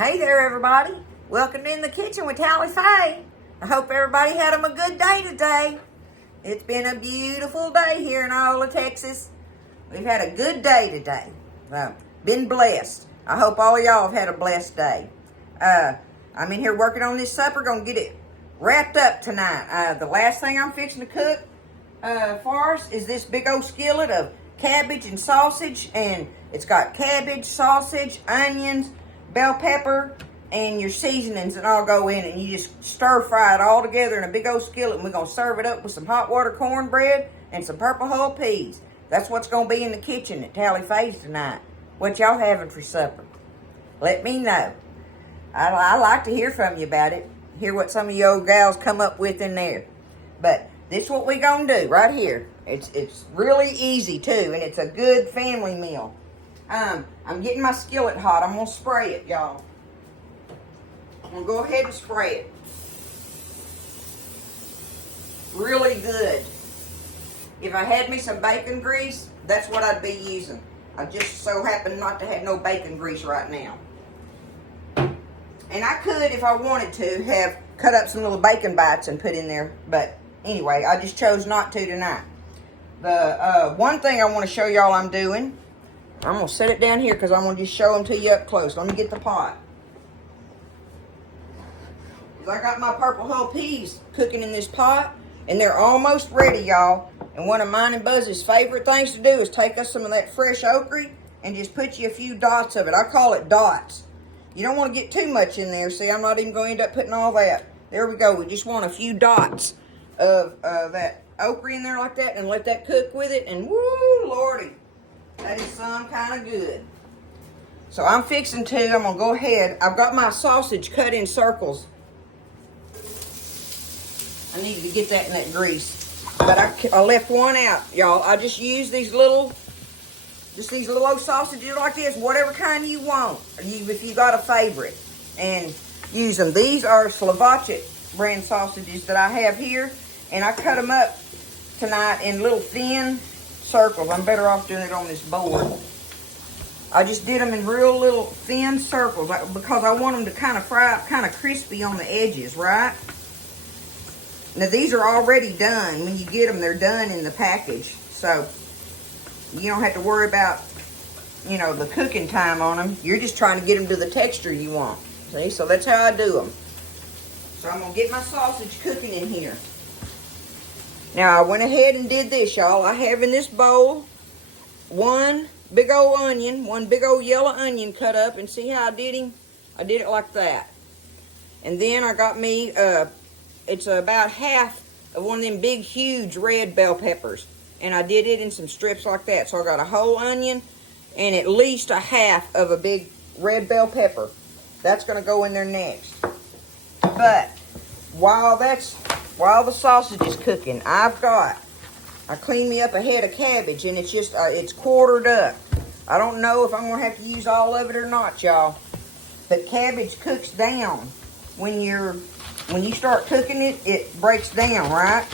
Hey there, everybody. Welcome in the kitchen with Tally Faye. I hope everybody had them a good day today. It's been a beautiful day here in Iola, Texas. We've had a good day today. Been blessed. I hope all of y'all have had a blessed day. I'm in here working on this supper. Gonna get it wrapped up tonight. The last thing I'm fixing to cook for us is this big old skillet of cabbage and sausage. And it's got cabbage, sausage, onions, bell pepper, and your seasonings and all go in, and you just stir fry it all together in a big old skillet, and we're going to serve it up with some hot water cornbread and some purple hull peas. That's what's going to be in the kitchen at Tally Faye's tonight. What y'all having for supper? Let me know. I like to hear from you about it. Hear what some of you old gals come up with in there. But this is what we're going to do right here. It's really easy too, and it's a good family meal. I'm getting my skillet hot. I'm going to spray it, y'all. I'm going to go ahead and spray it. Really good. If I had me some bacon grease, that's what I'd be using. I just so happen not to have no bacon grease right now. And I could, if I wanted to, have cut up some little bacon bites and put in there. But anyway, I just chose not to tonight. The one thing I want to show y'all I'm doing, I'm going to set it down here because I'm going to just show them to you up close. Let me get the pot. I got my purple hull peas cooking in this pot, and they're almost ready, y'all. And one of mine and Buzz's favorite things to do is take us some of that fresh okra and just put you a few dots of it. I call it dots. You don't want to get too much in there. See, I'm not even going to end up putting all that. There we go. We just want a few dots of that okra in there like that, and let that cook with it. And woo, lordy, that is some kind of good. So I'm going to go ahead. I've got my sausage cut in circles. I needed to get that in that grease. But I left one out, y'all. I just use these little old sausages like this, whatever kind you want, if you got a favorite, and use them. These are Slovakia brand sausages that I have here, and I cut them up tonight in little thin circles. I'm better off doing it on this board. I just did them in real little thin circles because I want them to kind of fry up kind of crispy on the edges, right? Now, these are already done. When you get them, they're done in the package. So, you don't have to worry about, the cooking time on them. You're just trying to get them to the texture you want. See? So, that's how I do them. So, I'm going to get my sausage cooking in here. Now, I went ahead and did this, y'all. I have in this bowl one big old onion, one big old yellow onion cut up. And see how I did him? I did it like that. And then I got me... it's about half of one of them big, huge red bell peppers. And I did it in some strips like that. So I got a whole onion and at least a half of a big red bell pepper. That's going to go in there next. But while the sausage is cooking, I cleaned me up a head of cabbage, and it's just, it's quartered up. I don't know if I'm going to have to use all of it or not, y'all. But cabbage cooks down when you start cooking it, it breaks down, right?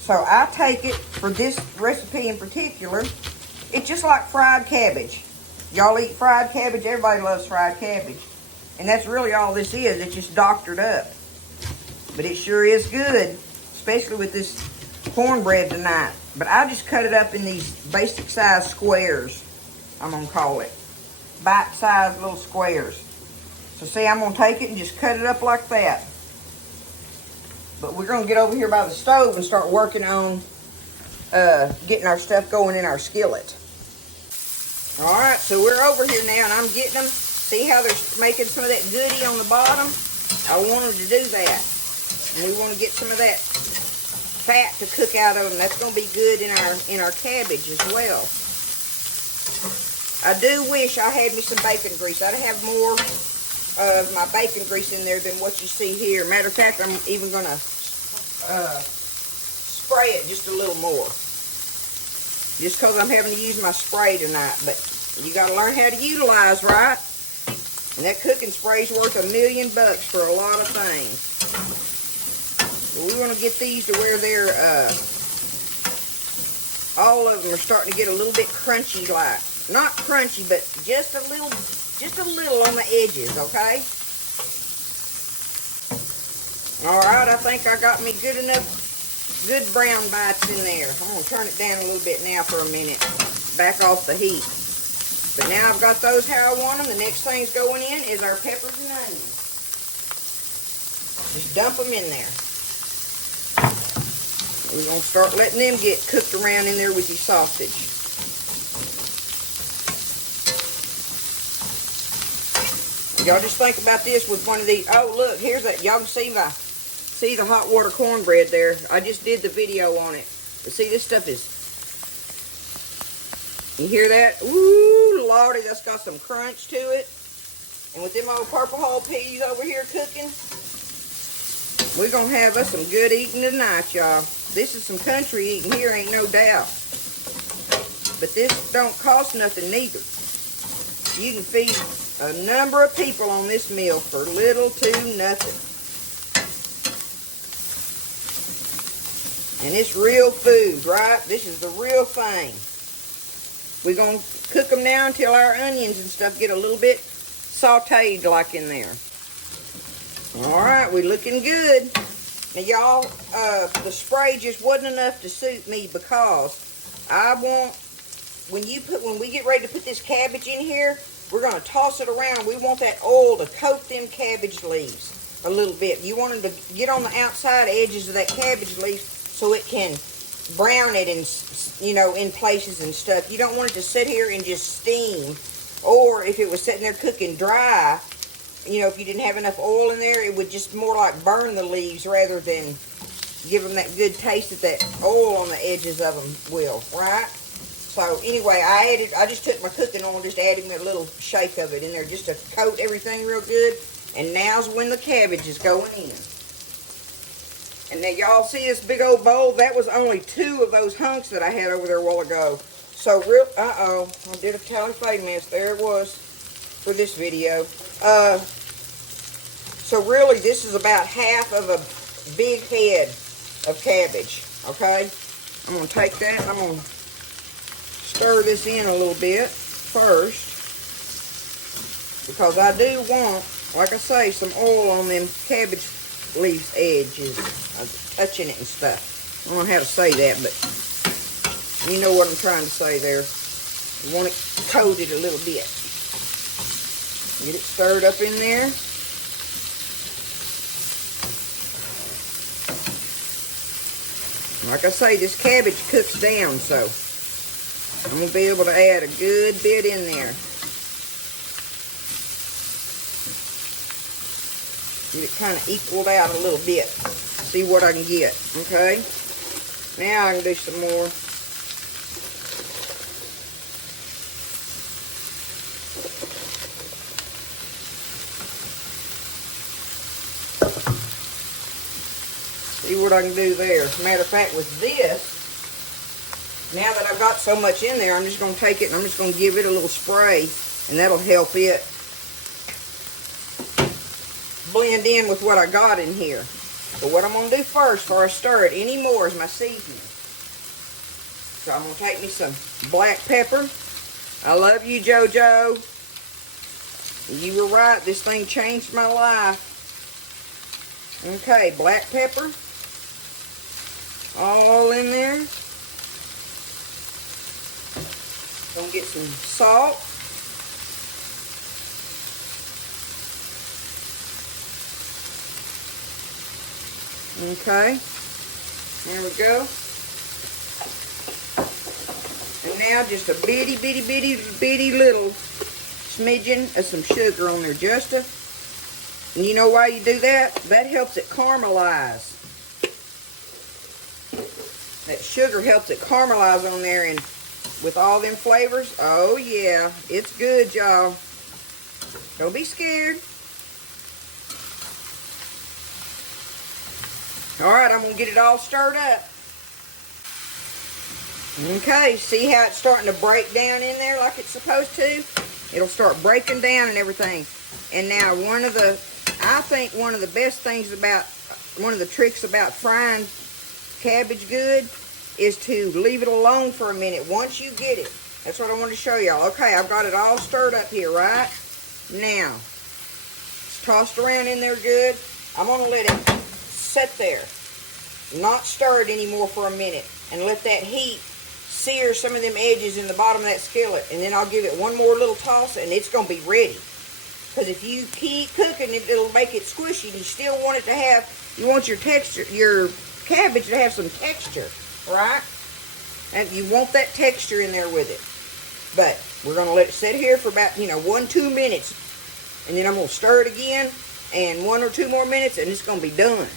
So I take it, for this recipe in particular, it's just like fried cabbage. Y'all eat fried cabbage? Everybody loves fried cabbage. And that's really all this is. It's just doctored up. But it sure is good, especially with this cornbread tonight. But I just cut it up in these basic size squares, I'm going to call it. Bite-sized little squares. So see, I'm going to take it and just cut it up like that. But we're going to get over here by the stove and start working on getting our stuff going in our skillet. Alright, so we're over here now, and I'm getting them. See how they're making some of that goodie on the bottom? I want them to do that. And we want to get some of that fat to cook out of them. That's going to be good in our cabbage as well. I do wish I had me some bacon grease. I'd have more of my bacon grease in there than what you see here. Matter of fact, I'm even going to spray it just a little more. Just because I'm having to use my spray tonight. But you got to learn how to utilize, right? And that cooking spray's worth $1 million for a lot of things. But we want to get these to where they're, all of them are starting to get a little bit crunchy like. Not crunchy, but just a little on the edges, okay? All right, I think I got me good brown bites in there. I'm going to turn it down a little bit now for a minute. Back off the heat. But now I've got those how I want them. The next thing's going in is our peppers and onions. Just dump them in there. We're going to start letting them get cooked around in there with your sausage. Y'all just think about this with one of these. Oh, look, here's that. Y'all can see the hot water cornbread there. I just did the video on it. But see, this stuff is, you hear that? Ooh, Lordy, that's got some crunch to it. And with them old purple hull peas over here cooking, we're going to have us some good eating tonight, y'all. This is some country eating here, ain't no doubt. But this don't cost nothing neither. You can feed a number of people on this meal for little to nothing. And it's real food, right? This is the real thing. We're going to cook them now until our onions and stuff get a little bit sauteed like in there. All right, we're looking good. Now, y'all, the spray just wasn't enough to suit me because I want, when we get ready to put this cabbage in here, we're going to toss it around. We want that oil to coat them cabbage leaves a little bit. You want them to get on the outside edges of that cabbage leaf so it can brown it in, in places and stuff. You don't want it to sit here and just steam. Or if it was sitting there cooking dry, if you didn't have enough oil in there, it would just more like burn the leaves rather than give them that good taste that that oil on the edges of them will, right? So anyway, I just took my cooking oil, just adding a little shake of it in there just to coat everything real good. And now's when the cabbage is going in. And now y'all see this big old bowl? That was only 2 of those hunks that I had over there a while ago. So I did a tally fade mess. There it was for this video. So really this is about half of a big head of cabbage, okay? I'm going to take that and I'm going to stir this in a little bit first because I do want, like I say, some oil on them cabbage leaf edges, touching it and stuff. I don't know how to say that, but you know what I'm trying to say there. You want it coated a little bit. Get it stirred up in there. Like I say, this cabbage cooks down, so I'm going to be able to add a good bit in there. Get it kind of equaled out a little bit. See what I can get, okay? Now I can do some more. See what I can do there. As a matter of fact, with this, now that I've got so much in there, I'm just going to take it and I'm just going to give it a little spray, and that'll help it blend in with what I got in here. So what I'm going to do first, before I stir it anymore, is my seasoning. So I'm going to take me some black pepper. I love you, JoJo. You were right. This thing changed my life. Okay, black pepper. All in there. Gonna get some salt. Okay, there we go. And now just a bitty little smidgen of some sugar on there, and you know why you do that? That helps it caramelize. That sugar helps it caramelize on there, and with all them flavors, oh yeah, it's good, y'all. Don't be scared. Alright, I'm going to get it all stirred up. Okay, see how it's starting to break down in there like it's supposed to? It'll start breaking down and everything. And now I think one of the best things about, one of the tricks about frying cabbage good is to leave it alone for a minute once you get it. That's what I want to show y'all. Okay, I've got it all stirred up here, right? Now, it's tossed around in there good. I'm going to let it sit there, not stir it anymore for a minute, and let that heat sear some of them edges in the bottom of that skillet. And then I'll give it one more little toss, and it's going to be ready. Because if you keep cooking it, it'll make it squishy, and you still want it to have, you want your texture, your cabbage to have some texture, right? And you want that texture in there with it. But we're going to let it sit here for about, 1-2 minutes. And then I'm going to stir it again, and 1 or 2 more minutes, and it's going to be done.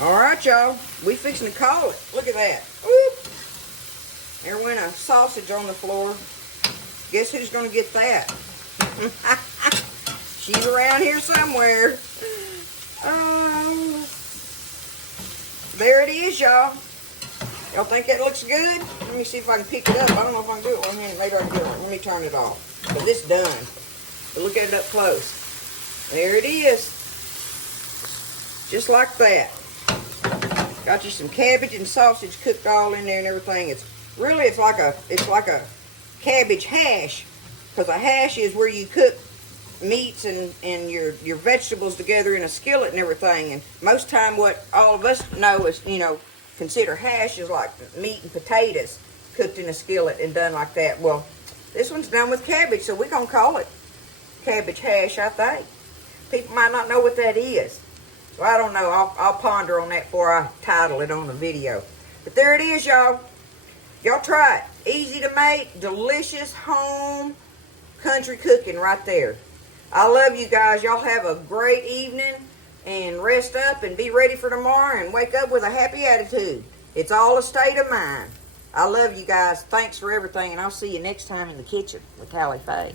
Alright, y'all. We fixing to call it. Look at that. Whoop. There went a sausage on the floor. Guess who's going to get that? She's around here somewhere. There it is, y'all. Y'all think that looks good? Let me see if I can pick it up. I don't know if I can do it one hand. Maybe I can do it. Let me turn it off. But it's done. But look at it up close. There it is. Just like that. Got you some cabbage and sausage cooked all in there and everything. It's like a cabbage hash, because a hash is where you cook meats and your vegetables together in a skillet and everything. And most time what all of us know is, consider hash is like meat and potatoes cooked in a skillet and done like that. Well, this one's done with cabbage, so we're going to call it cabbage hash, I think. People might not know what that is. So I don't know. I'll ponder on that before I title it on the video. But there it is, y'all. Y'all try it. Easy to make, delicious home country cooking right there. I love you guys. Y'all have a great evening and rest up and be ready for tomorrow and wake up with a happy attitude. It's all a state of mind. I love you guys. Thanks for everything, and I'll see you next time in the kitchen with Callie Faye.